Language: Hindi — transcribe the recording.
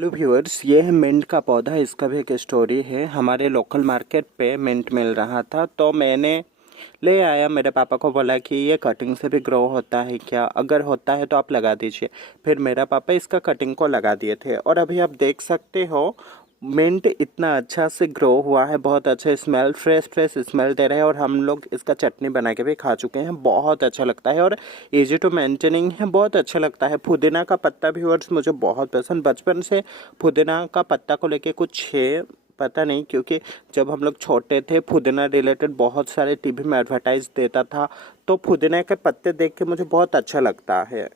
हेलो व्यूअर्स, ये है मिंट का पौधा। इसका भी एक स्टोरी है। हमारे लोकल मार्केट पे मिंट मिल रहा था तो मैंने ले आया। मेरे पापा को बोला कि ये कटिंग से भी ग्रो होता है क्या, अगर होता है तो आप लगा दीजिए। फिर मेरा पापा इसका कटिंग को लगा दिए थे और अभी आप देख सकते हो मिंट इतना अच्छा से ग्रो हुआ है। बहुत अच्छा स्मेल, फ्रेश फ्रेश स्मेल दे रहा है और हम लोग इसका चटनी बना के भी खा चुके हैं। बहुत अच्छा लगता है और इजी टू मेंटेनिंग है, बहुत अच्छा लगता है। पुदीना का पत्ता भी वर्ड्स मुझे बहुत पसंद, बचपन से पुदीना का पत्ता को लेके कुछ है पता नहीं, क्योंकि जब हम लोग छोटे थे पुदीना रिलेटेड बहुत सारे टीवी में एडवर्टाइज देता था, तो पुदीना के पत्ते देख के मुझे बहुत अच्छा लगता है।